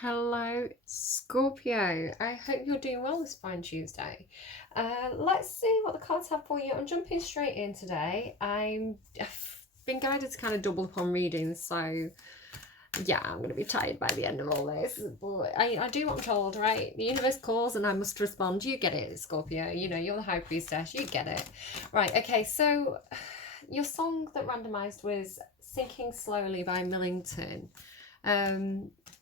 Hello, Scorpio. I hope you're doing well this fine Tuesday. Let's see what the cards have for you. I'm jumping straight in today. I've been guided to kind of double up on readings, so yeah, I'm going to be tired by the end of all this. But I do what I'm told, right? The universe calls and I must respond. You get it, Scorpio. You know, you're the high priestess. You get it. Right, okay, so your song that randomized was Sinking Slowly by Millington.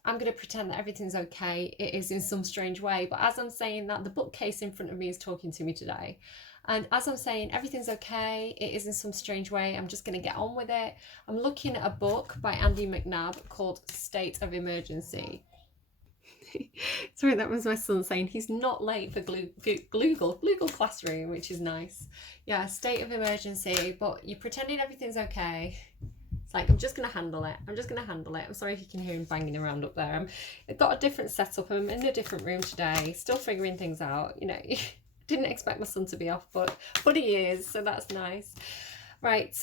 I'm going to pretend that everything's okay. It is in some strange way. But as I'm saying that, the bookcase in front of me is talking to me today. And as I'm saying, everything's okay. It is in some strange way. I'm just going to get on with it. I'm looking at a book by Andy McNabb called State of Emergency. Sorry, that was my son saying he's not late for Google Classroom, which is nice. Yeah, State of Emergency, but you're pretending everything's okay. Like, I'm just going to handle it. I'm just going to handle it. I'm sorry if you can hear him banging around up there. I've got a different setup. I'm in a different room today, still figuring things out. You know, didn't expect my son to be off, but he is, so that's nice. Right.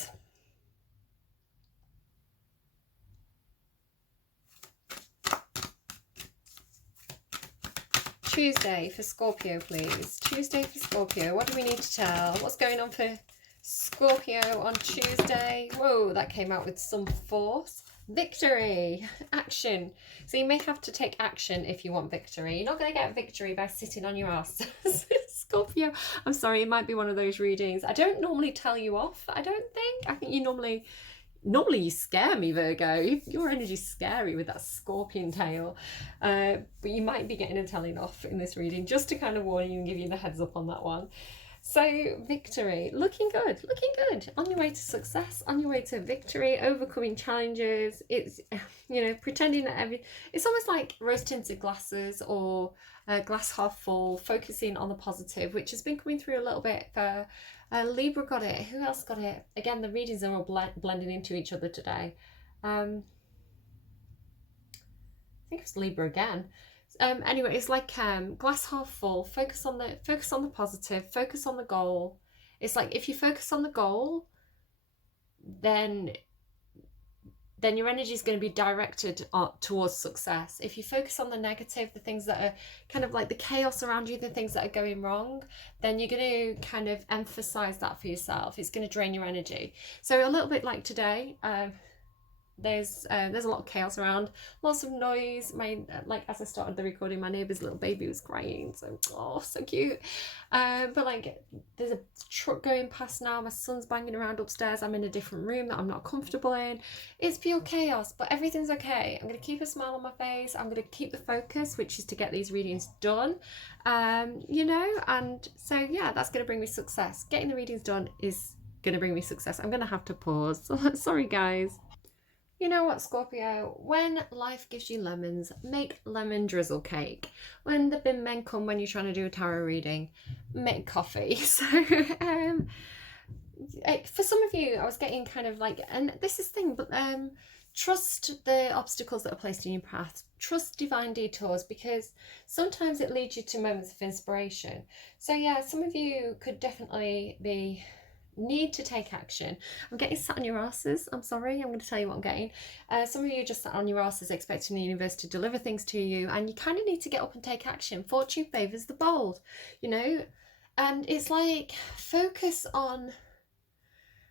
Tuesday for Scorpio, please. Tuesday for Scorpio. What do we need to tell? What's going on for Scorpio on Tuesday? Whoa, that came out with some force. Victory, action. So you may have to take action if you want victory. You're not going to get victory by sitting on your ass. Scorpio, I'm sorry, it might be one of those readings. I don't normally tell you off, I don't think. I think you normally you scare me, Virgo. Your energy's scary with that scorpion tail. But you might be getting a telling off in this reading, just to kind of warn you and give you the heads up on that one. So victory, looking good, on your way to success, on your way to victory, overcoming challenges. It's, you know, pretending that it's almost like rose tinted glasses or glass half full, focusing on the positive, which has been coming through a little bit for Libra. Got it. Who else got it? Again, the readings are all blending into each other today. I think it's Libra again. Anyway, it's like glass half full. Focus on the positive. Focus on the goal. It's like if you focus on the goal, then your energy is going to be directed towards success. If you focus on the negative, the things that are kind of like the chaos around you, the things that are going wrong, then you're going to kind of emphasize that for yourself. It's going to drain your energy. So a little bit like today. There's a lot of chaos around, lots of noise. Like as I started the recording, my neighbour's little baby was crying, so cute. But like there's a truck going past now, my son's banging around upstairs, I'm in a different room that I'm not comfortable in. It's pure chaos, but everything's okay. I'm going to keep a smile on my face. I'm going to keep the focus, which is to get these readings done. You know, and so yeah, that's going to bring me success. Getting the readings done is going to bring me success. I'm going to have to pause. Sorry guys. You know what, Scorpio? When life gives you lemons, make lemon drizzle cake. When the bin men come when you're trying to do a tarot reading, make coffee. So, for some of you, I was getting kind of like, and this is the thing, but trust the obstacles that are placed in your path. Trust divine detours, because sometimes it leads you to moments of inspiration. So yeah, some of you could definitely need to take action. I'm getting sat on your asses. I'm sorry, I'm going to tell you what I'm getting. Some of you just sat on your asses expecting the universe to deliver things to you, and you kind of need to get up and take action. Fortune favours the bold, you know. And it's like, focus on,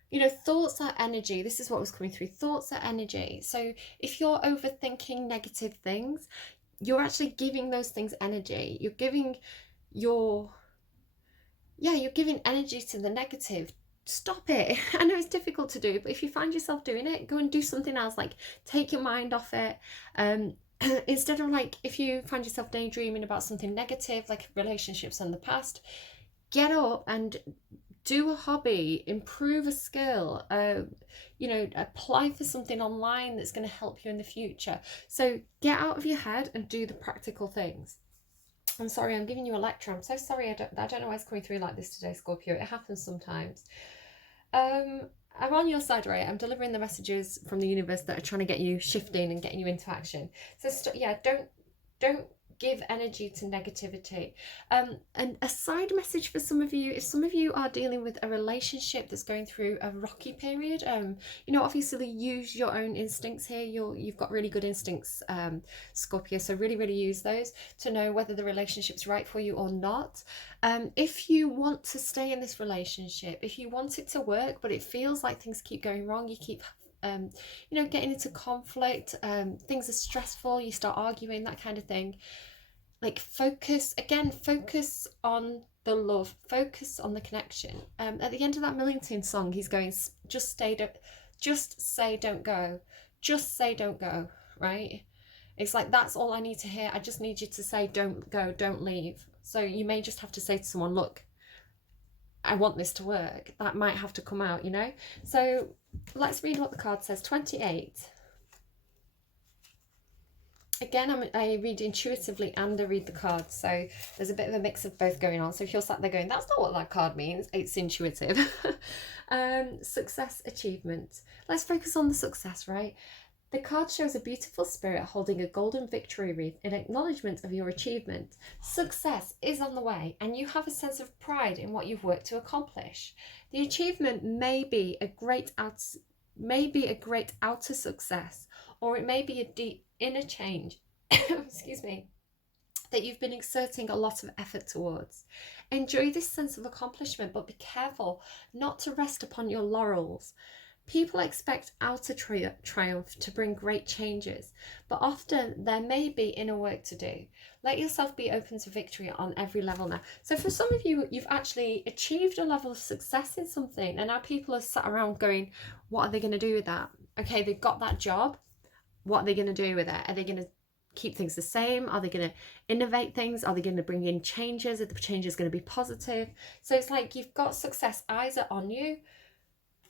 you know, thoughts are energy. This is what was coming through. Thoughts are energy. So if you're overthinking negative things, you're actually giving those things energy. You're giving energy to the negative. Stop it. I know it's difficult to do, but if you find yourself doing it, go and do something else. Like, take your mind off it. Instead of, like, if you find yourself daydreaming about something negative, like relationships in the past, get up and do a hobby, improve a skill, you know, apply for something online that's going to help you in the future. So get out of your head and do the practical things. I'm sorry, I'm giving you a lecture. I'm so sorry. I don't know why it's coming through like this today, Scorpio. It happens sometimes. I'm on your side, right? I'm delivering the messages from the universe that are trying to get you shifting and getting you into action. So yeah, don't give energy to negativity. And a side message for some of you, if some of you are dealing with a relationship that's going through a rocky period, you know, obviously use your own instincts here. You've got really good instincts, Scorpio, so really use those to know whether the relationship's right for you or not. If you want to stay in this relationship, if you want it to work, but it feels like things keep going wrong, you keep you know, getting into conflict, things are stressful, you start arguing, that kind of thing, like focus on the love, focus on the connection. At the end of that Millington song, he's going, just say don't go, just say don't go, right? It's like, that's all I need to hear. I just need you to say don't go, don't leave. So you may just have to say to someone, look, I want this to work. That might have to come out, you know? So let's read what the card says. 28. Again, I read intuitively and I read the cards, so there's a bit of a mix of both going on. So if you're sat there going, that's not what that card means, it's intuitive. Success, achievement. Let's focus on the success, right? The card shows a beautiful spirit holding a golden victory wreath in acknowledgement of your achievement. Success is on the way, and you have a sense of pride in what you've worked to accomplish. The achievement may be a great outer success, or it may be a deep inner change, excuse me, that you've been exerting a lot of effort towards. Enjoy this sense of accomplishment, but be careful not to rest upon your laurels. People expect outer triumph to bring great changes, but often there may be inner work to do. Let yourself be open to victory on every level now. So for some of you, you've actually achieved a level of success in something, and now people are sat around going, what are they going to do with that? Okay, they've got that job. What are they going to do with it? Are they going to keep things the same? Are they going to innovate things? Are they going to bring in changes? Are the changes going to be positive? So it's like you've got success, eyes are on you.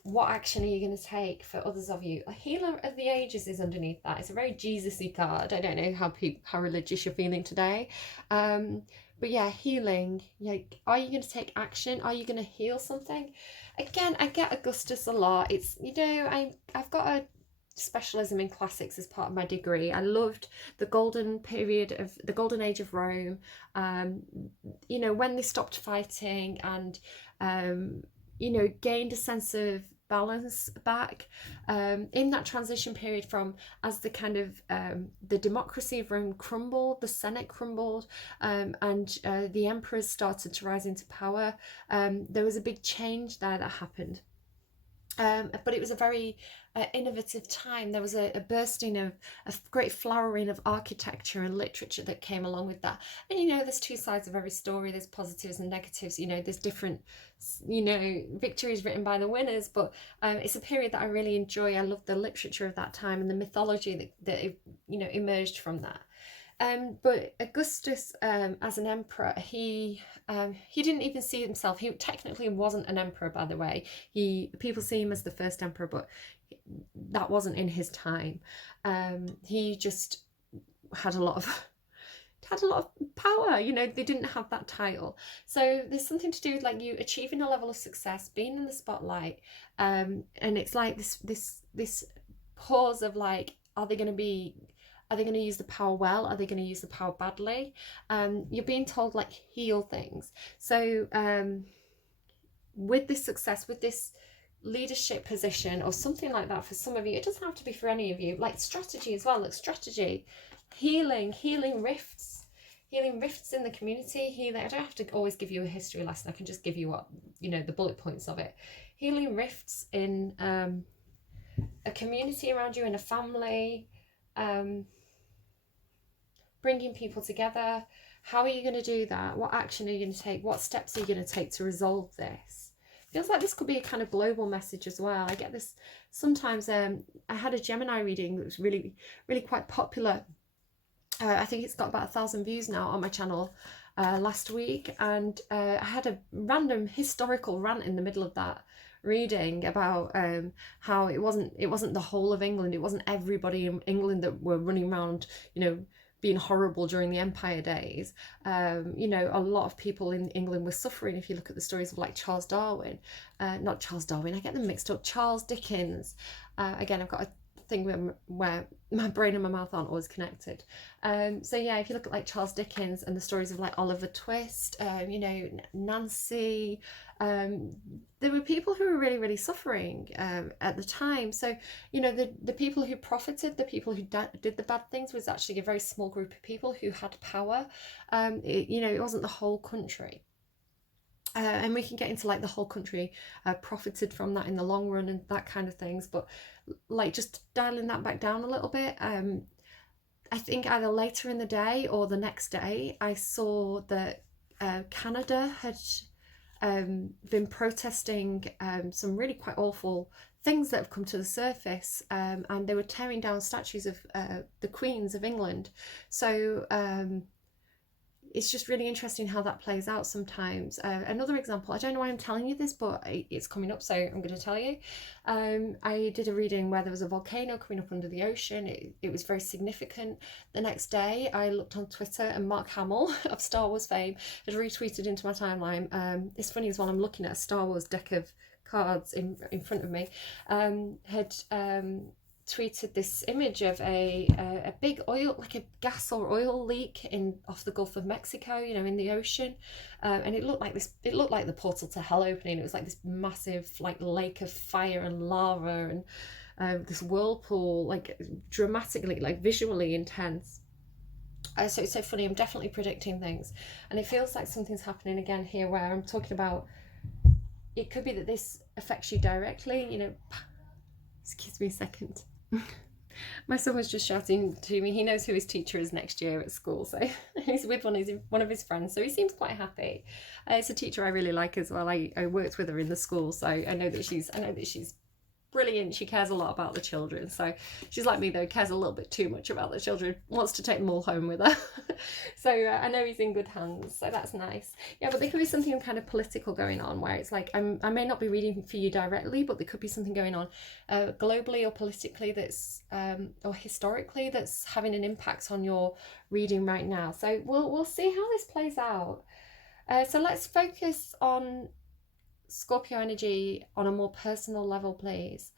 What action are you going to take for others of you? A healer of the ages is underneath that. It's a very Jesus-y card. I don't know how religious you're feeling today. But yeah, healing. Like, are you going to take action? Are you going to heal something? Again, I get Augustus a lot. It's, you know, I've got a specialism in classics as part of my degree. I loved the golden period of the golden age of Rome, you know, when they stopped fighting and you know, gained a sense of balance back in that transition period from, as the kind of the democracy of Rome crumbled, the Senate crumbled, and the emperors started to rise into power. There was a big change there that happened. But it was a very innovative time. There was a bursting of a great flowering of architecture and literature that came along with that. And, you know, there's two sides of every story. There's positives and negatives. You know, there's different, you know, victories written by the winners. But it's a period that I really enjoy. I love the literature of that time and the mythology that you know, emerged from that. But Augustus, as an emperor, he didn't even see himself. He technically wasn't an emperor, by the way. People see him as the first emperor, but that wasn't in his time. He just had a lot of power. You know, they didn't have that title. So there's something to do with like you achieving a level of success, being in the spotlight, and it's like this pause of like, are they going to use the power well? Are they going to use the power badly? You're being told, like, heal things. So with this success, with this leadership position or something like that for some of you, it doesn't have to be for any of you, like strategy as well, like strategy, healing rifts in the community, I don't have to always give you a history lesson. I can just give you what, you know, the bullet points of it. Healing rifts in a community around you, in a family, bringing people together. How are you going to do that? What action are you going to take? What steps are you going to take to resolve this? Feels like this could be a kind of global message as well. I get this sometimes. I had a Gemini reading that was really quite popular. I think it's got about 1,000 views now on my channel last week, and I had a random historical rant in the middle of that reading about how it wasn't the whole of England, it wasn't everybody in England that were running around, you know, being horrible during the Empire days. You know, a lot of people in England were suffering. If you look at the stories of like Charles Darwin, not Charles Darwin, I get them mixed up, Charles Dickens. Again, I've got thing where my brain and my mouth aren't always connected. So yeah, if you look at like Charles Dickens and the stories of like Oliver Twist, you know, Nancy, there were people who were really, really suffering at the time. So, you know, the people who profited, the people who did the bad things was actually a very small group of people who had power. You know, it wasn't the whole country. And we can get into like the whole country profited from that in the long run and that kind of things, but like just dialing that back down a little bit, I think either later in the day or the next day I saw that Canada had been protesting some really quite awful things that have come to the surface, and they were tearing down statues of the Queens of England. So it's just really interesting how that plays out sometimes. Another example, I don't know why I'm telling you this, but it's coming up, so I'm going to tell you. I did a reading where there was a volcano coming up under the ocean. It was very significant. The next day, I looked on Twitter and Mark Hamill of Star Wars fame had retweeted into my timeline. It's funny as well, I'm looking at a Star Wars deck of cards in front of me, had tweeted this image of a big oil, like a gas or oil leak off the Gulf of Mexico, you know, in the ocean, and it looked like this. It looked like the portal to hell opening. It was like this massive, like, lake of fire and lava, and this whirlpool, like dramatically, like visually intense. So it's so funny. I'm definitely predicting things, and it feels like something's happening again here, where I'm talking about. It could be that this affects you directly. You know, excuse me a second. My son was just shouting to me. He knows who his teacher is next year at school, so he's with one of his friends, so he seems quite happy. It's a teacher I really like as well. I worked with her in the school, so I know that she's brilliant. She cares a lot about the children, so she's like me though, cares a little bit too much about the children, wants to take them all home with her. So I know he's in good hands, so that's nice. Yeah, but there could be something kind of political going on where it's like I may not be reading for you directly, but there could be something going on globally or politically that's or historically that's having an impact on your reading right now. So we'll see how this plays out. So let's focus on Scorpio energy on a more personal level, please.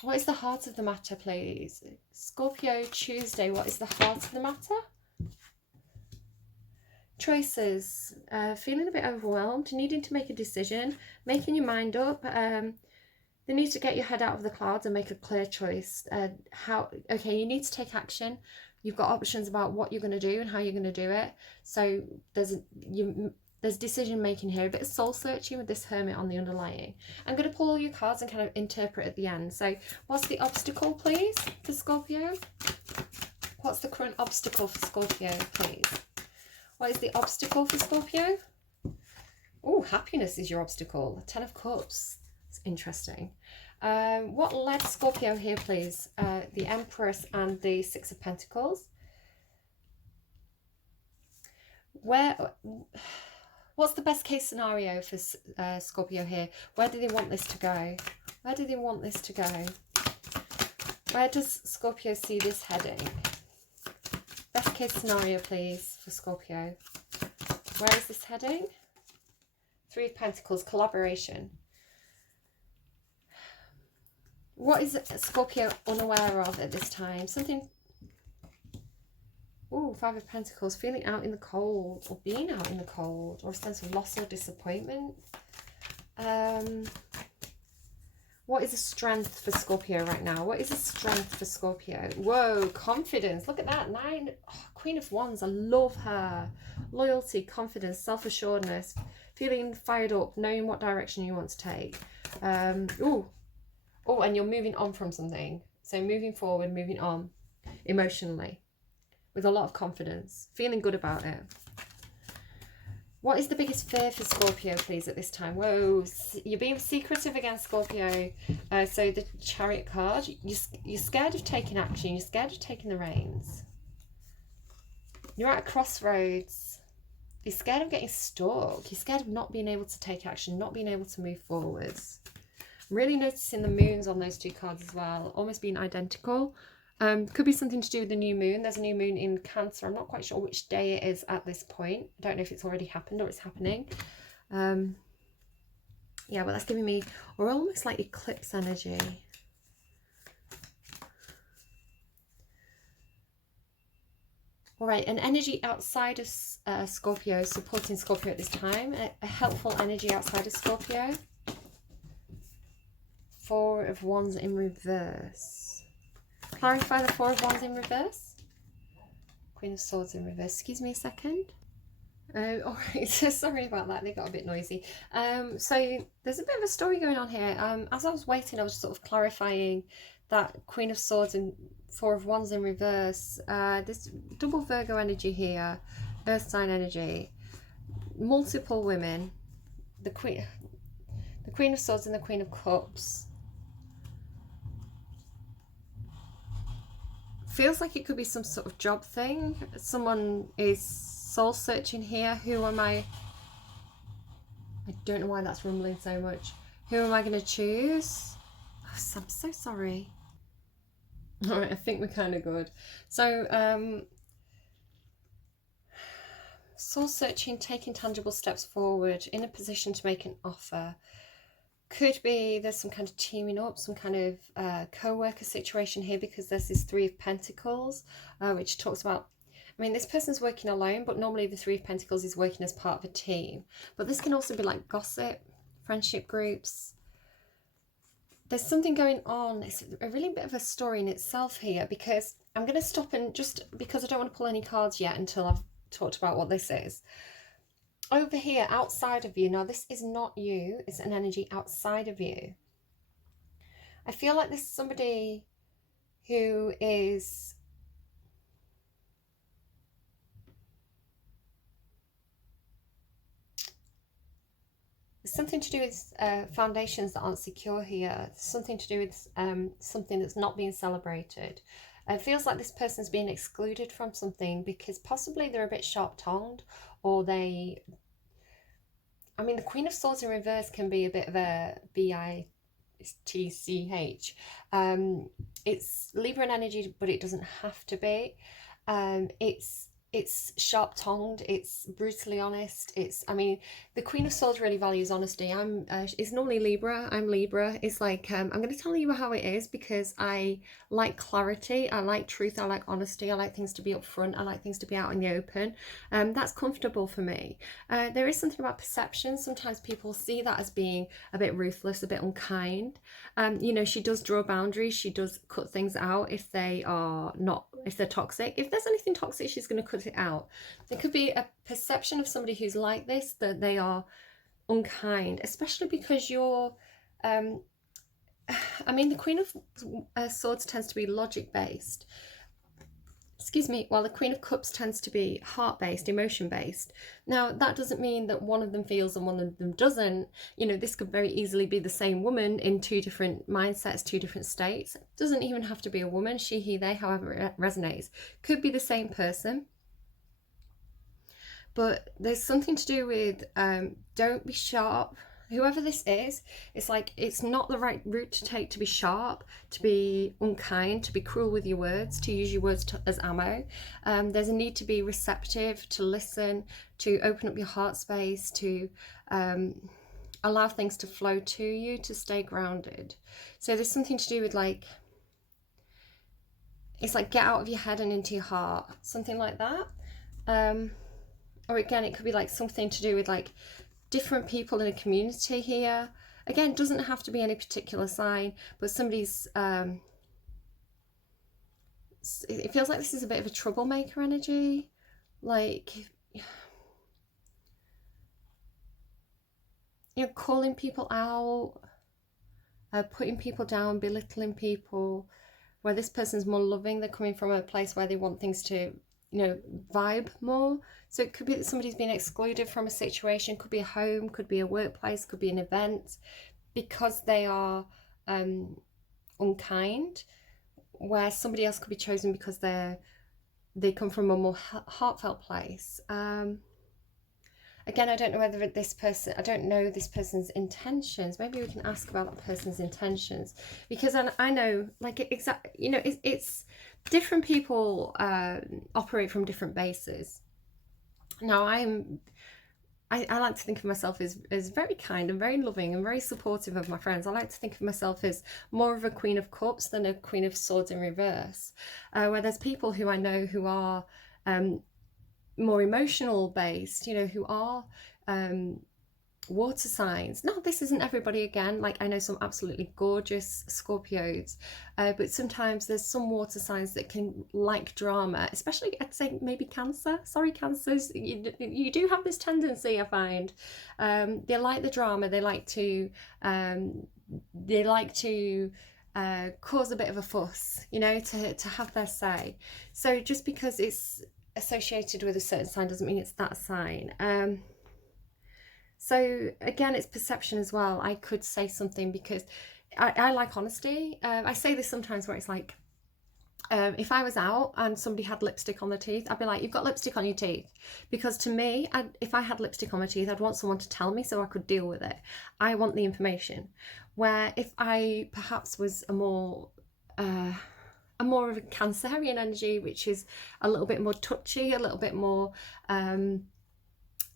What is the heart of the matter, please? Scorpio Tuesday, what is the heart of the matter? Choices. Feeling a bit overwhelmed, needing to make a decision, making your mind up. The need to get your head out of the clouds and make a clear choice. Okay, you need to take action. You've got options about what you're going to do and how you're going to do it. So there's decision making here, a bit of soul searching with this Hermit on the underlying. I'm going to pull all your cards and kind of interpret at the end. So what's the obstacle, please, for Scorpio? What's the current obstacle for Scorpio, please? What is the obstacle for Scorpio? Oh, happiness is your obstacle. 10 of Cups. It's interesting. What led Scorpio here, please? The Empress and the Six of Pentacles. What's the best case scenario for Scorpio here? Where do they want this to go? Where do they want this to go? Where does Scorpio see this heading? Best case scenario, please, for Scorpio. Where is this heading? Three of Pentacles, collaboration. What is Scorpio unaware of at this time? Something... Ooh, Five of Pentacles, feeling out in the cold, or being out in the cold, or a sense of loss or disappointment. What is the strength for Scorpio right now? What is the strength for Scorpio? Whoa, confidence. Look at that. Queen of Wands. I love her. Loyalty, confidence, self-assuredness, feeling fired up, knowing what direction you want to take. Oh, and you're moving on from something. So moving forward, moving on emotionally. With a lot of confidence, feeling good about it. What is the biggest fear for Scorpio, please, at this time? Whoa, you're being secretive again, Scorpio. So the Chariot card, you're scared of taking action. You're scared of taking the reins. You're at a crossroads. You're scared of getting stuck. You're scared of not being able to take action, not being able to move forwards. I'm really noticing the moons on those two cards as well, almost being identical. Could be something to do with the new moon. There's a new moon in Cancer. I'm not quite sure which day it is at this point. I don't know if it's already happened or it's happening. Yeah, but that's giving me, or almost like eclipse energy. All right, an energy outside of Scorpio, supporting Scorpio at this time. A helpful energy outside of Scorpio. Four of Wands in reverse. Clarify the Four of Wands in reverse. Queen of Swords in reverse. Excuse me a second. All right, sorry about that. They got a bit noisy. So there's a bit of a story going on here. As I was waiting, I was sort of clarifying that Queen of Swords and Four of Wands in reverse. There's double Virgo energy here, Earth sign energy, multiple women, the Queen of Swords and the Queen of Cups. Feels like it could be some sort of job thing. Someone is soul searching here. Who am I? I don't know why that's rumbling so much. Who am I going to choose? Oh, I'm so sorry. All right, I think we're kind of good. So, soul searching, taking tangible steps forward, in a position to make an offer. Could be there's some kind of teaming up, some kind of co-worker situation here, because there's this Three of Pentacles, which talks about, I mean, this person's working alone, but normally the Three of Pentacles is working as part of a team. But this can also be like gossip, friendship groups. There's something going on. It's a really bit of a story in itself here, because I'm going to stop and just, because I don't want to pull any cards yet until I've talked about what this is. Over here, outside of you, now this is not you, it's an energy outside of you. I feel like this is somebody who is something to do with foundations that aren't secure here, something to do with something that's not being celebrated. It feels like this person's being excluded from something because possibly they're a bit sharp-tongued, or they, I mean, the Queen of Swords in reverse can be a bit of a bitch. It's Libran energy, but it doesn't have to be. It's sharp-tongued, it's brutally honest. It's, I mean, the Queen of Swords really values honesty. It's normally Libra. I'm Libra. It's like, I'm going to tell you how it is because I like clarity, I like truth, I like honesty, I like things to be upfront, I like things to be out in the open. That's comfortable for me. There is something about perception. Sometimes people see that as being a bit ruthless, a bit unkind. You know, she does draw boundaries. She does cut things out if they are not, if they're toxic. If there's anything toxic, she's going to cut it out. There could be a perception of somebody who's like this, that they are unkind, especially because you're, I mean, the Queen of Swords tends to be logic-based. Excuse me, while the Queen of Cups tends to be heart-based, emotion-based. Now, that doesn't mean that one of them feels and one of them doesn't. You know, this could very easily be the same woman in two different mindsets, two different states. It doesn't even have to be a woman, she, he, they, however it resonates. Could be the same person. But there's something to do with don't be sharp. Whoever this is, it's like it's not the right route to take to be sharp, to be unkind, to be cruel with your words, to use your words as ammo. There's a need to be receptive, to listen, to open up your heart space, to allow things to flow to you, to stay grounded. So there's something to do with like, it's like get out of your head and into your heart, something like that. Or again, it could be like something to do with like different people in a community here. Again, doesn't have to be any particular sign, but somebody's, it feels like this is a bit of a troublemaker energy. Like, you know, calling people out, putting people down, belittling people, where this person's more loving. They're coming from a place where they want things to, you know, vibe more. So it could be that somebody's been excluded from a situation, could be a home, could be a workplace, could be an event, because they are unkind, where somebody else could be chosen because they come from a more heartfelt place. Again, I don't know whether this person, I don't know this person's intentions. Maybe we can ask about that person's intentions, because I know, like, you know, it's different people operate from different bases. Now, I like to think of myself as very kind and very loving and very supportive of my friends. I like to think of myself as more of a Queen of Cups than a Queen of Swords in reverse. Where there's people who I know who are more emotional based, you know, who are water signs. Now, this isn't everybody again. Like, I know some absolutely gorgeous Scorpios, but sometimes there's some water signs that can like drama, especially I'd say maybe Cancer. Sorry, Cancers, you do have this tendency, I find. They like the drama. They like to cause a bit of a fuss, you know, to have their say. So just because it's associated with a certain sign doesn't mean it's that sign. So again, it's perception as well. I could say something because I like honesty. I say this sometimes where it's like, if I was out and somebody had lipstick on their teeth, I'd be like, you've got lipstick on your teeth. Because to me, if I had lipstick on my teeth, I'd want someone to tell me so I could deal with it. I want the information. Where if I perhaps was a more of a Cancerian energy, which is a little bit more touchy, a little bit more...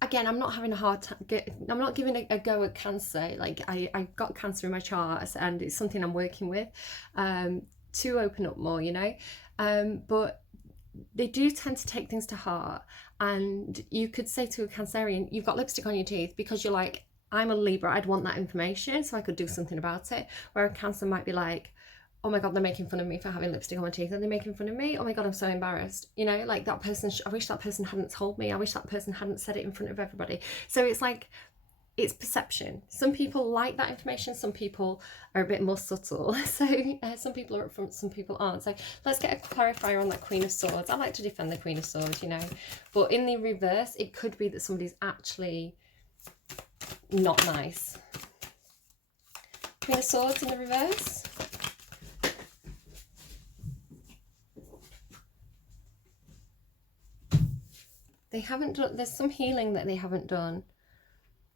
again, I'm not having a hard time. I'm not giving a go at Cancer. Like I got Cancer in my chart, and it's something I'm working with to open up more, you know. But they do tend to take things to heart, and you could say to a Cancerian, "You've got lipstick on your teeth," because you're like, "I'm a Libra. I'd want that information so I could do something about it." Where a Cancer might be like, "Oh my God, they're making fun of me for having lipstick on my teeth. Are they making fun of me? Oh my God, I'm so embarrassed." You know, like that person, I wish that person hadn't told me. I wish that person hadn't said it in front of everybody. So it's like, it's perception. Some people like that information. Some people are a bit more subtle. So some people are upfront, some people aren't. So let's get a clarifier on that Queen of Swords. I like to defend the Queen of Swords, you know. But in the reverse, it could be that somebody's actually not nice. Queen of Swords in the reverse. They haven't done, there's some healing that they haven't done.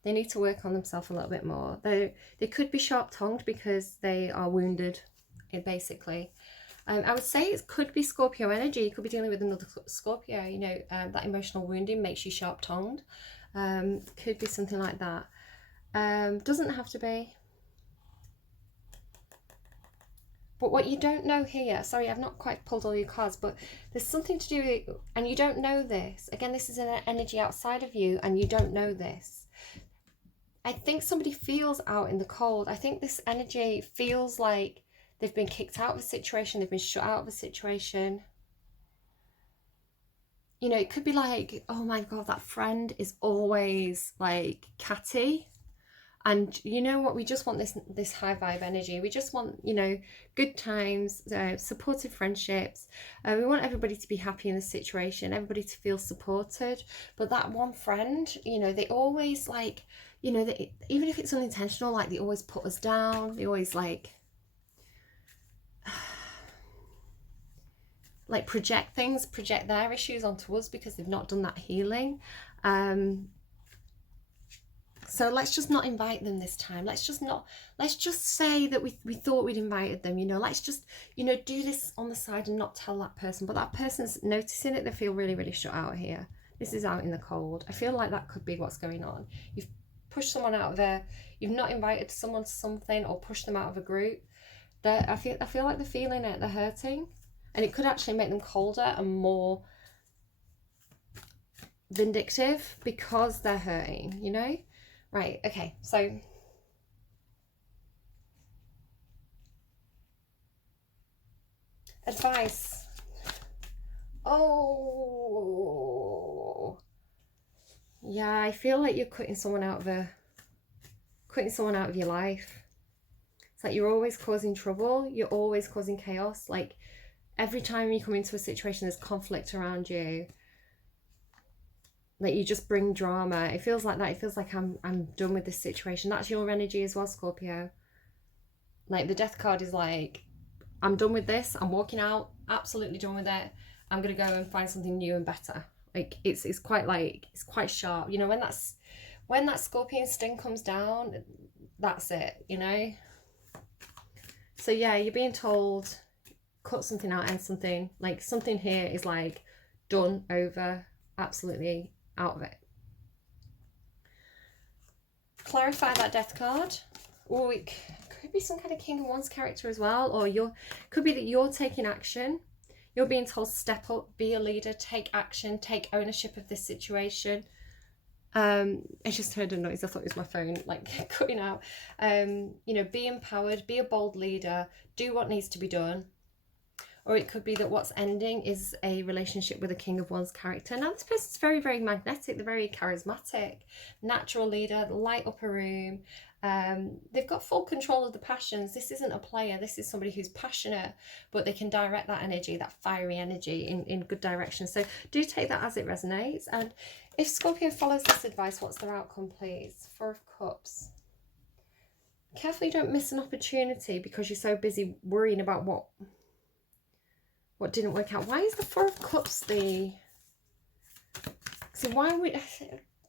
They need to work on themselves a little bit more. They could be sharp-tongued because they are wounded, basically. I would say it could be Scorpio energy. You could be dealing with another Scorpio, you know, that emotional wounding makes you sharp-tongued. Could be something like that. Doesn't have to be. But what you don't know here, sorry, I've not quite pulled all your cards, but there's something to do with, and you don't know this. Again, this is an energy outside of you, and you don't know this. I think somebody feels out in the cold. I think this energy feels like they've been kicked out of a situation, they've been shut out of a situation. You know, it could be like, oh my God, that friend is always like catty. And you know what, we just want this high vibe energy. We just want, you know, good times, supportive friendships. We want everybody to be happy in the situation, everybody to feel supported. But that one friend, you know, they always like, you know, even if it's unintentional, like they always put us down. They always like project their issues onto us because they've not done that healing. So let's just not invite them this time. Let's just say that we thought we'd invited them, you know. Let's just, you know, do this on the side and not tell that person. But that person's noticing it. They feel really, really shut out here. This is out in the cold. I feel like that could be what's going on. You've pushed someone out of there. You've not invited someone to something or pushed them out of a group. I feel like they're feeling it. They're hurting. And it could actually make them colder and more vindictive because they're hurting, you know? Right, okay, so advice. Oh, yeah, I feel like you're cutting someone out of your life. It's like you're always causing trouble, you're always causing chaos. Like every time you come into a situation, there's conflict around you. Like you just bring drama. It feels like that. It feels like I'm done with this situation. That's your energy as well, Scorpio. Like the Death card is like, I'm done with this. I'm walking out. Absolutely done with it. I'm gonna go and find something new and better. Like it's quite sharp. You know, when that scorpion sting comes down, that's it. You know. So yeah, you're being told, cut something out, end something. Like something here is like done, over, absolutely out of it. clarify that death card. Or it could be some kind of King of Wands character as well. Or could be that you're taking action. You're being told step up, be a leader, take action, take ownership of this situation. I just heard a noise. I thought it was my phone like cutting out. You know, be empowered, be a bold leader, do what needs to be done. Or it could be that what's ending is a relationship with a King of Wands character. Now, this person's very, very magnetic. They're very charismatic, natural leader, light up a room. They've got full control of the passions. This isn't a player. This is somebody who's passionate, but they can direct that energy, that fiery energy in good direction. So do take that as it resonates. And if Scorpio follows this advice, what's their outcome, please? Four of Cups. Carefully don't miss an opportunity because you're so busy worrying about what didn't work out. Why is the Four of Cups the... So why would...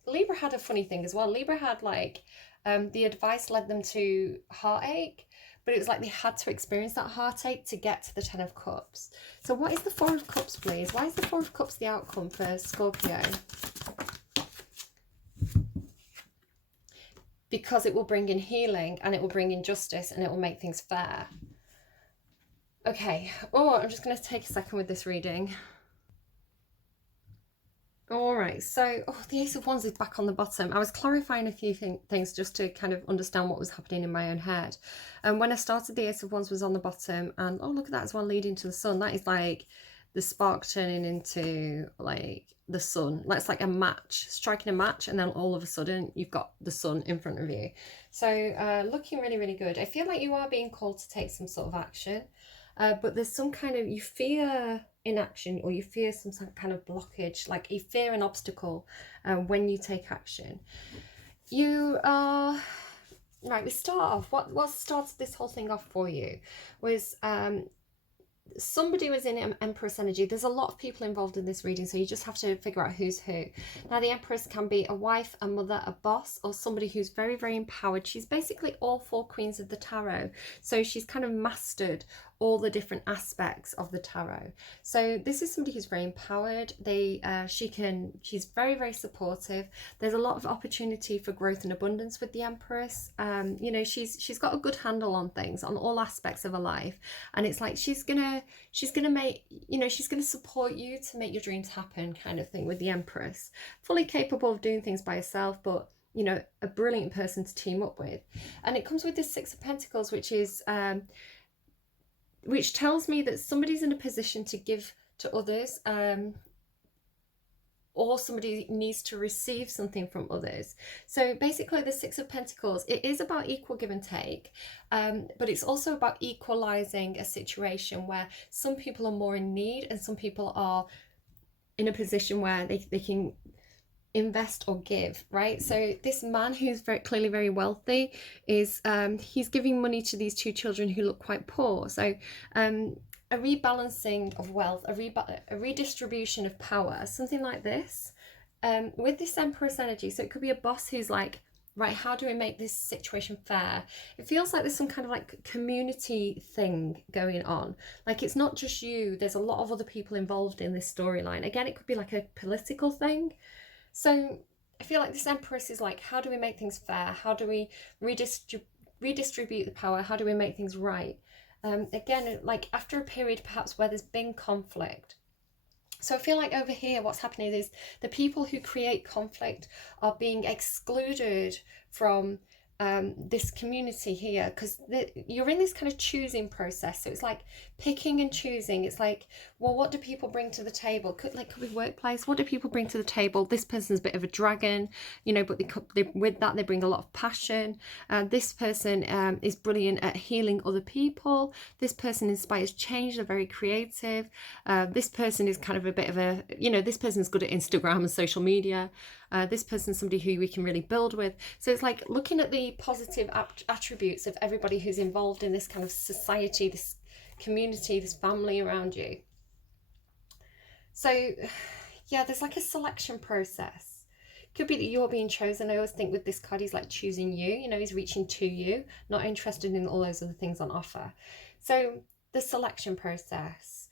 Libra had a funny thing as well. Libra had like... the advice led them to heartache, but it was like they had to experience that heartache to get to the Ten of Cups. So what is the Four of Cups, please? Why is the Four of Cups the outcome for Scorpio? Because it will bring in healing, and it will bring in justice, and it will make things fair. Okay. Oh, I'm just going to take a second with this reading. Alright, so the Ace of Wands is back on the bottom. I was clarifying a few things just to kind of understand what was happening in my own head. And when I started, the Ace of Wands was on the bottom, and oh, look at that as well, leading to the sun. That is like the spark turning into like the sun. That's like a match, striking a match, and then all of a sudden you've got the sun in front of you. So looking really, really good. I feel like you are being called to take some sort of action. But there's some kind of, you fear inaction, or you fear some kind of blockage, like you fear an obstacle when you take action. You are, right, we start off, what started this whole thing off for you was somebody was in Empress energy. There's a lot of people involved in this reading, so you just have to figure out who's who. Now, the Empress can be a wife, a mother, a boss, or somebody who's very, very empowered. She's basically all four queens of the tarot, so she's kind of mastered all the different aspects of the tarot. So this is somebody who's very empowered. She's very, very supportive. There's a lot of opportunity for growth and abundance with the Empress. You know, she's got a good handle on things, on all aspects of her life, and it's like she's gonna make, you know, she's gonna support you to make your dreams happen, kind of thing, with the Empress. Fully capable of doing things by herself, but you know, a brilliant person to team up with. And it comes with this Six of Pentacles, which tells me that somebody's in a position to give to others, or somebody needs to receive something from others. So basically the Six of Pentacles, it is about equal give and take, but it's also about equalizing a situation where some people are more in need and some people are in a position where they can invest or give, right? So this man who's very clearly very wealthy is he's giving money to these two children who look quite poor. So a rebalancing of wealth, a redistribution of power, something like this, with this Empress energy. So it could be a boss who's like, right, how do we make this situation fair? It feels like there's some kind of like community thing going on. Like it's not just you, there's a lot of other people involved in this storyline. Again, it could be like a political thing. So I feel like this Empress is like, how do we make things fair? How do we redistribute the power? How do we make things right? Again, like after a period perhaps where there's been conflict. So I feel like over here what's happening is the people who create conflict are being excluded from this community here, because you're in this kind of choosing process. So it's like picking and choosing. It's like, well, what do people bring to the table? Could be workplace. What do people bring to the table? This person's a bit of a dragon, you know, but with that they bring a lot of passion. This person is brilliant at healing other people. This person inspires change. They're very creative. This person is kind of a bit of a, you know, this person's good at Instagram and social media. This person's somebody who we can really build with. So it's like looking at the positive attributes of everybody who's involved in this kind of society, this community, this family around you. So yeah, there's like a selection process. Could be that you're being chosen. I always think with this card, he's like choosing you, you know, he's reaching to you, not interested in all those other things on offer. So the selection process.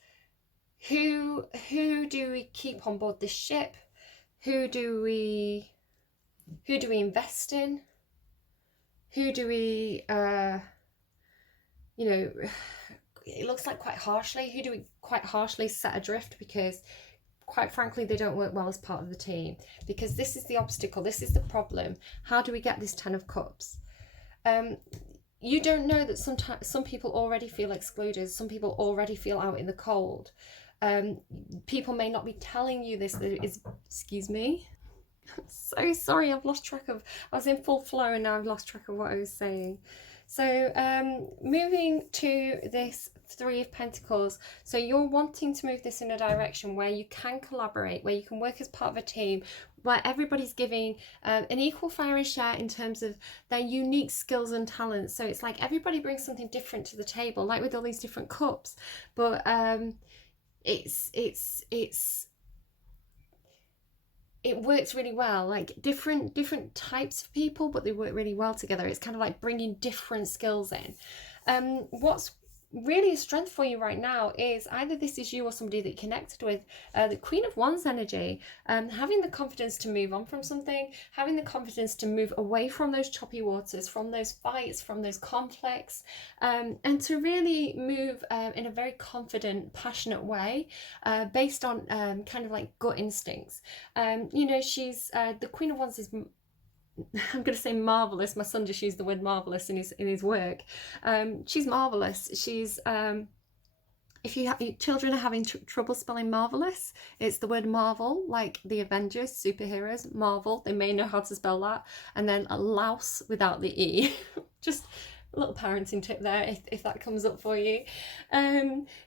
Who do we keep on board this ship? Who do we invest in? Who do we, you know, it looks like quite harshly, who do we quite harshly set adrift because quite frankly they don't work well as part of the team? Because this is the obstacle, this is the problem. How do we get this 10 of cups? You don't know that sometimes some people already feel excluded, some people already feel out in the cold. People may not be telling you this, that is, excuse me, so sorry, I've lost track of, I was in full flow and now I've lost track of what I was saying. So moving to this Three of Pentacles, so you're wanting to move this in a direction where you can collaborate, where you can work as part of a team, where everybody's giving an equal fair share in terms of their unique skills and talents. So it's like everybody brings something different to the table, like with all these different cups, but it works really well, like different types of people, but they work really well together. It's kind of like bringing different skills in. What's really a strength for you right now is either this is you or somebody that you connected with, the Queen of Wands energy, having the confidence to move on from something, having the confidence to move away from those choppy waters, from those fights, from those conflicts, and to really move in a very confident, passionate way, based on kind of like gut instincts. You know, she's the Queen of Wands is, I'm going to say marvelous. My son just used the word marvelous in his work. She's marvelous. She's if you children are having trouble spelling marvelous, it's the word Marvel, like the Avengers, superheroes. Marvel, they may know how to spell that, and then a louse without the e. Just a little parenting tip there, if that comes up for you.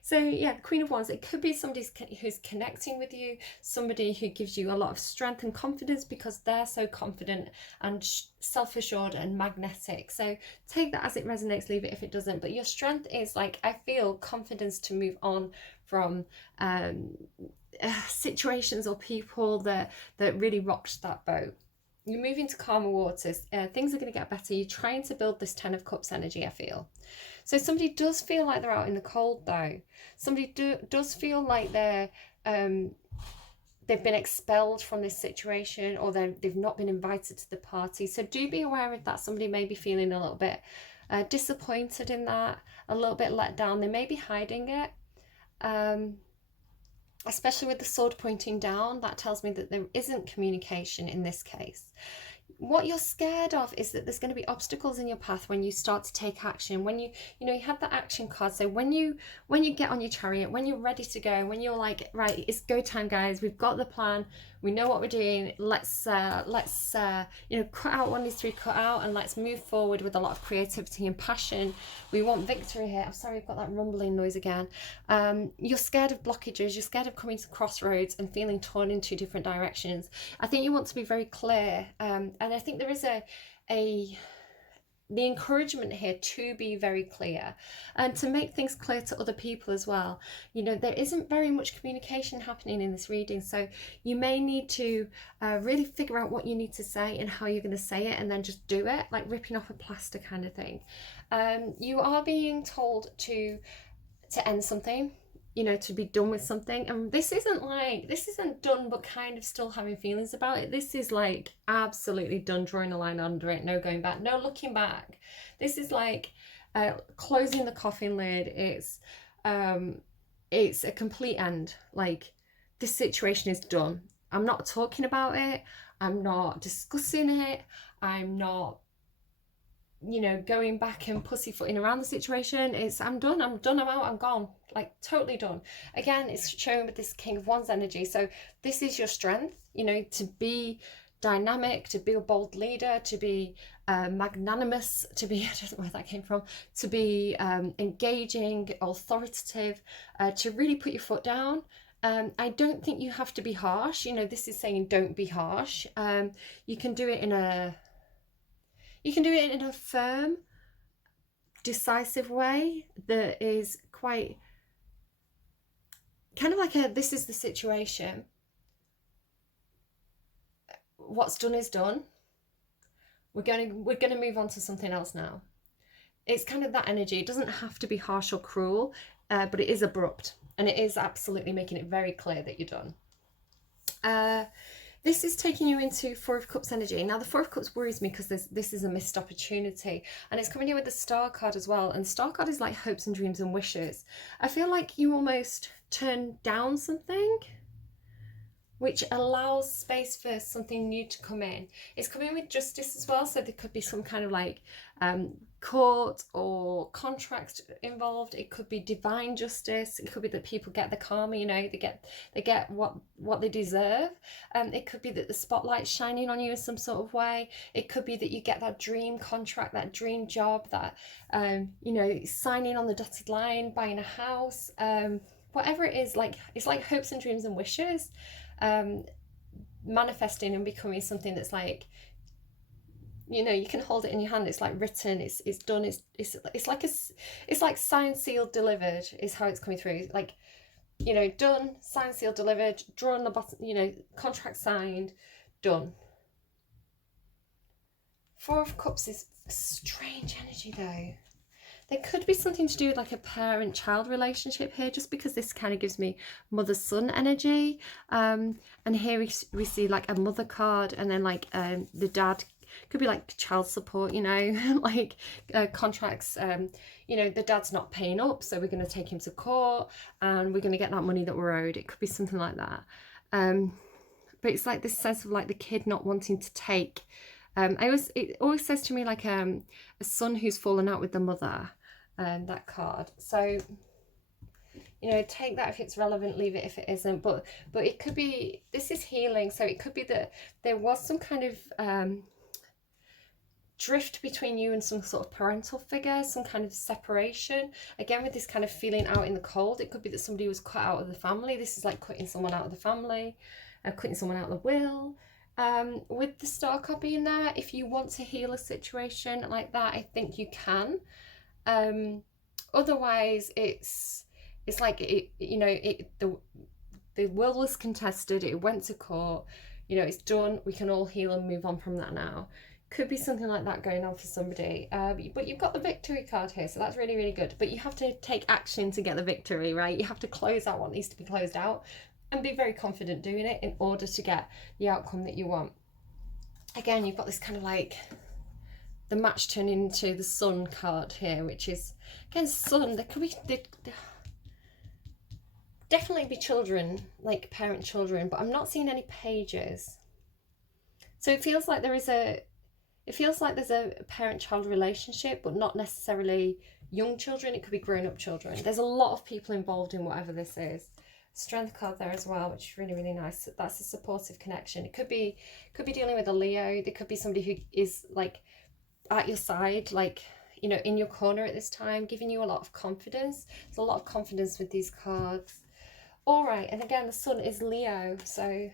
So yeah, the Queen of Wands, it could be somebody who's connecting with you, somebody who gives you a lot of strength and confidence because they're so confident and self-assured and magnetic. So take that as it resonates, leave it if it doesn't. But your strength is like, I feel confidence to move on from situations or people that really rocked that boat. You're moving to calmer waters. Things are going to get better. You're trying to build this 10 of Cups energy, I feel. So somebody does feel like they're out in the cold, though. Somebody does feel like they've been expelled from this situation, or they've not been invited to the party. So do be aware of that. Somebody may be feeling a little bit disappointed in that, a little bit let down. They may be hiding it. Especially with the sword pointing down, that tells me that there isn't communication in this case. What you're scared of is that there's going to be obstacles in your path when you start to take action. When you have the action card. So when you get on your chariot, when you're ready to go, when you're like, right, it's go time, guys. We've got the plan. We know what we're doing. Let's cut out what needs to be cut out, and let's move forward with a lot of creativity and passion. We want victory here. I'm sorry, I've got that rumbling noise again. You're scared of blockages. You're scared of coming to crossroads and feeling torn in two different directions. I think you want to be very clear, and I think there is the encouragement here to be very clear and to make things clear to other people as well. You know, there isn't very much communication happening in this reading, so you may need to really figure out what you need to say and how you're going to say it, and then just do it, like ripping off a plaster kind of thing. You are being told to end something, you know, to be done with something, and this isn't done but kind of still having feelings about it. This is like absolutely done, drawing a line under it, no going back, no looking back. This is like closing the coffin lid. It's a complete end. Like, this situation is done. I'm not talking about it, I'm not discussing it, I'm not, you know, going back and pussyfooting around the situation. I'm done, I'm out, I'm gone, like totally done. Again, it's showing with this King of Wands energy. So this is your strength, you know, to be dynamic, to be a bold leader, to be magnanimous, to be, I don't know where that came from, to be engaging, authoritative, to really put your foot down. I don't think you have to be harsh. You know, this is saying don't be harsh. You can do it in a firm, decisive way that is quite kind of like this is the situation. What's done is done. We're going to move on to something else now. It's kind of that energy. It doesn't have to be harsh or cruel, but it is abrupt, and it is absolutely making it very clear that you're done. this is taking you into Four of Cups energy. Now, the Four of Cups worries me because this is a missed opportunity. And it's coming in with the Star card as well. And Star card is like hopes and dreams and wishes. I feel like you almost turn down something, which allows space for something new to come in. It's coming with justice as well, so there could be some kind of like court or contract involved. It could be divine justice. It could be that people get the karma, you know, they get what they deserve. It could be that the spotlight's shining on you in some sort of way. It could be that you get that dream contract, that dream job, that you know, signing on the dotted line, buying a house, whatever it is. Like, it's like hopes and dreams and wishes. Manifesting and becoming something that's like, you know, you can hold it in your hand. It's like written, it's done, it's like signed, sealed, delivered is how it's coming through. Like, you know, done, signed, sealed, delivered, draw on the bottom, you know, contract signed, done. Four of Cups is a strange energy though. There could be something to do with like a parent-child relationship here, just because this kind of gives me mother-son energy. And here we see like a mother card, and then like the dad could be like child support, you know, like contracts. You know, the dad's not paying up, so we're going to take him to court and we're going to get that money that we're owed. It could be something like that. But it's like this sense of like the kid not wanting to take. It always says to me like a son who's fallen out with the mother. That card. So, you know, take that if it's relevant, leave it if it isn't. But it could be, this is healing. So it could be that there was some kind of drift between you and some sort of parental figure, some kind of separation. Again, with this kind of feeling out in the cold, it could be that somebody was cut out of the family. This is like cutting someone out of the family, cutting someone out of the will. With the Star card being there, if you want to heal a situation like that, I think you can. Otherwise it's like it, you know, the will was contested, it went to court, you know, it's done, we can all heal and move on from that now. Could be something like that going on for somebody. But you've got the victory card here, so that's really, really good. But you have to take action to get the victory, right? You have to close out what needs to be closed out and be very confident doing it in order to get the outcome that you want. Again, you've got this kind of like the match turning into the Sun card here, which is, again, Sun. There could be, definitely be children, like parent children, but I'm not seeing any pages. So it feels like there's a parent-child relationship, but not necessarily young children. It could be grown-up children. There's a lot of people involved in whatever this is. Strength card there as well, which is really, really nice. That's a supportive connection. It could be dealing with a Leo. There could be somebody who is like at your side, like, you know, in your corner at this time, giving you a lot of confidence. There's a lot of confidence with these cards. All right, and again, the Sun is Leo, so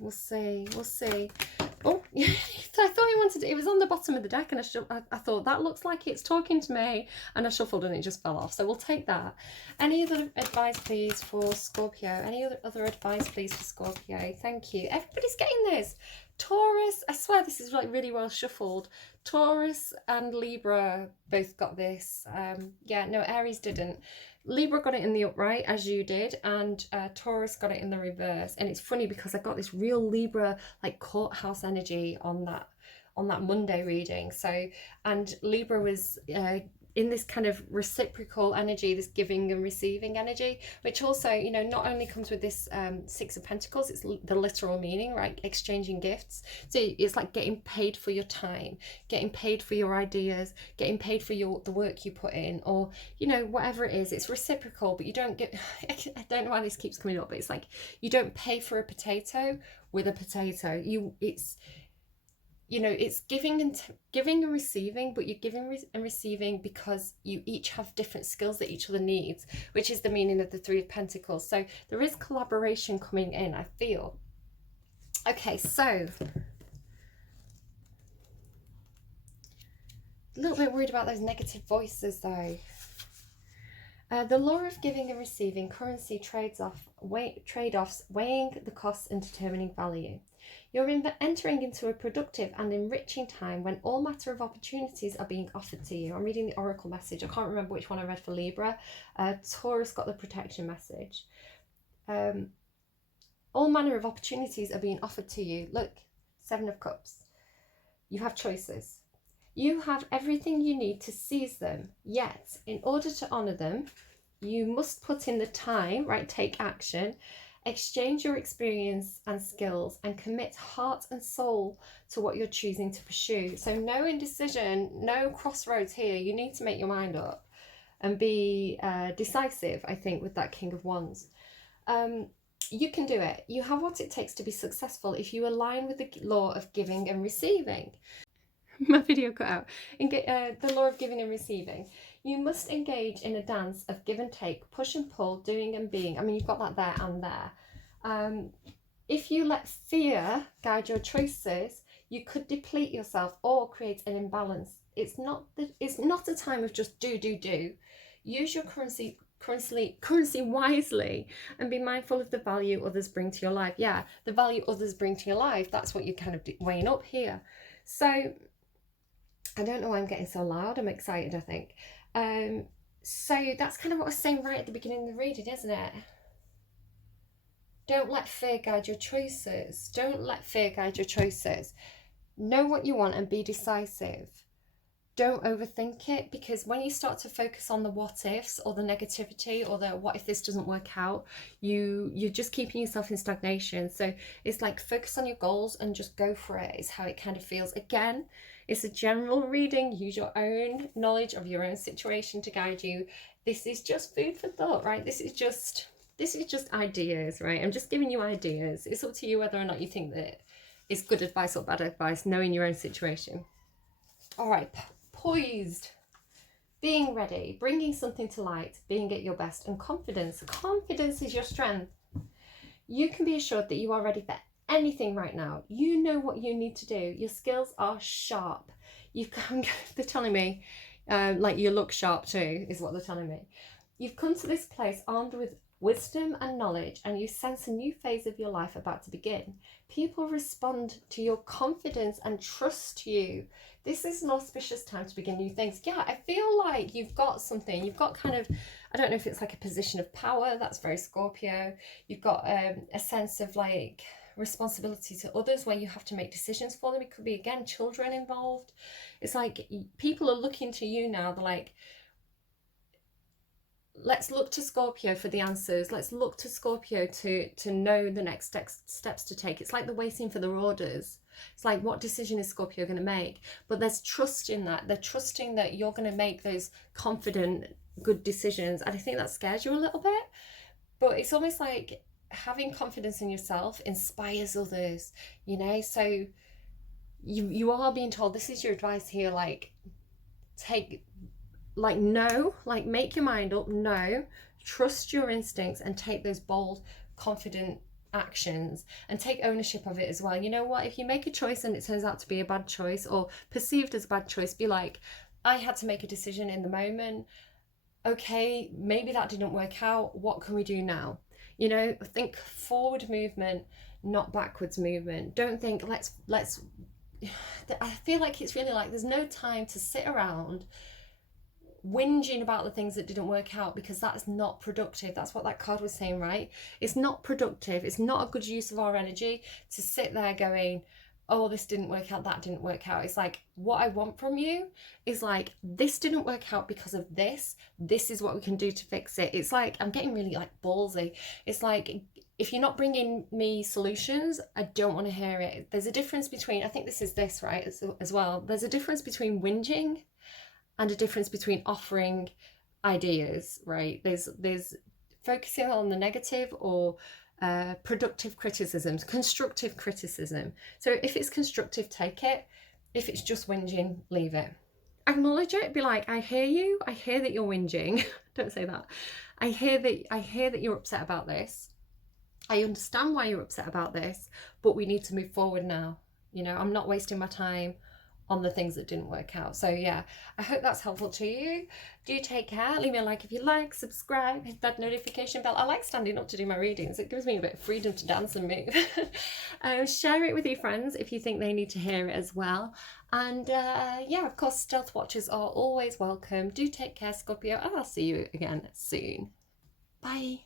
we'll see. Oh, yeah, I thought I wanted it was on the bottom of the deck, and I thought that looks like it's talking to me, and I shuffled and it just fell off, so we'll take that. Any other advice please for Scorpio? Any other advice please for Scorpio? Thank you. Everybody's getting this. Taurus, I swear this is like really well shuffled. Taurus and Libra both got this. Yeah, no, Aries didn't. Libra got it in the upright, as you did, and Taurus got it in the reverse. And it's funny because I got this real Libra like courthouse energy on that Monday reading. So, and Libra was in this kind of reciprocal energy, this giving and receiving energy, which also, you know, not only comes with this Six of Pentacles, it's the literal meaning, right? Exchanging gifts. So it's like getting paid for your time, getting paid for your ideas, getting paid for the work you put in, or, you know, whatever it is. It's reciprocal, but you don't get, I don't know why this keeps coming up, but it's like you don't pay for a potato with a potato. You know, it's giving and receiving, but you're giving and receiving because you each have different skills that each other needs, which is the meaning of the Three of Pentacles. So there is collaboration coming in, I feel. Okay, so a little bit worried about those negative voices though. The law of giving and receiving, currency trade-offs, weighing the costs and determining value. You're entering into a productive and enriching time when all matter of opportunities are being offered to you. I'm reading the Oracle message. I can't remember which one I read for Libra. Taurus got the protection message. All manner of opportunities are being offered to you. Look, 7 of Cups. You have choices. You have everything you need to seize them. Yet, in order to honour them, you must put in the time, right? Take action, exchange your experience and skills, and commit heart and soul to what you're choosing to pursue. So no indecision, no crossroads here. You need to make your mind up and be decisive, I think, with that King of Wands. You can do it. You have what it takes to be successful if you align with the law of giving and receiving. My video cut out. The law of giving and receiving. You must engage in a dance of give and take, push and pull, doing and being. I mean, you've got that there and there. If you let fear guide your choices, you could deplete yourself or create an imbalance. It's not a time of just do. Use your currency wisely, and be mindful of the value others bring to your life. Yeah, the value others bring to your life, that's what you're kind of weighing up here. So I don't know why I'm getting so loud. I'm excited, I think. So that's kind of what I was saying right at the beginning of the reading, isn't it? Don't let fear guide your choices. Don't let fear guide your choices. Know what you want and be decisive. Don't overthink it, because when you start to focus on the what ifs or the negativity or the what if this doesn't work out, you're just keeping yourself in stagnation. So it's like focus on your goals and just go for it, is how it kind of feels. Again, it's a general reading. Use your own knowledge of your own situation to guide you. This is just food for thought, right? This is just ideas, right? I'm just giving you ideas. It's up to you whether or not you think that it's good advice or bad advice, knowing your own situation. All right. Poised, being ready, bringing something to light, being at your best, and confidence. Confidence is your strength. You can be assured that you are ready for anything right now. You know what you need to do. Your skills are sharp. They're telling me, like you look sharp too, is what they're telling me. You've come to this place armed with wisdom and knowledge, and you sense a new phase of your life about to begin. People respond to your confidence and trust you. This is an auspicious time to begin new things. Yeah, I feel like you've got something. You've got kind of, I don't know if it's like a position of power. That's very Scorpio. You've got a sense of like responsibility to others where you have to make decisions for them. It could be, again, children involved. It's like people are looking to you now. They're like, let's look to Scorpio for the answers. Let's look to Scorpio to know the next steps to take. It's like they're waiting for their orders. It's like, what decision is Scorpio going to make? But there's trust in that. They're trusting that you're going to make those confident, good decisions. And I think that scares you a little bit. But it's almost like having confidence in yourself inspires others, you know? So you are being told, this is your advice here, like, make your mind up, no, trust your instincts and take those bold, confident actions and take ownership of it as well. You know what, if you make a choice and it turns out to be a bad choice or perceived as a bad choice, be like, I had to make a decision in the moment. Okay, maybe that didn't work out. What can we do now? You know, think forward movement, not backwards movement. Don't think let's I feel like it's really like there's no time to sit around whinging about the things that didn't work out, because that's not productive. That's what that card was saying, right? It's not productive. It's not a good use of our energy to sit there going, oh, this didn't work out, that didn't work out. It's like, what I want from you is like, this didn't work out because of this. This is what we can do to fix it. It's like, I'm getting really like ballsy. It's like, if you're not bringing me solutions, I don't want to hear it. There's a difference between, I think this is this, right, as well. There's a difference between whinging and a difference between offering ideas, right? There's focusing on the negative or productive criticisms, constructive criticism. So if it's constructive, take it. If it's just whinging, leave it. Acknowledge it. Be like, I hear you. I hear that you're whinging. Don't say that. I hear that you're upset about this. I understand why you're upset about this, but we need to move forward now. You know, I'm not wasting my time on the things that didn't work out. So yeah, I hope that's helpful to you. Do take care. Leave me a like if you like, subscribe, hit that notification bell. I like standing up to do my readings. It gives me a bit of freedom to dance and move. Share it with your friends if you think they need to hear it as well. And yeah, of course, stealth watchers are always welcome. Do take care, Scorpio, and I'll see you again soon. Bye.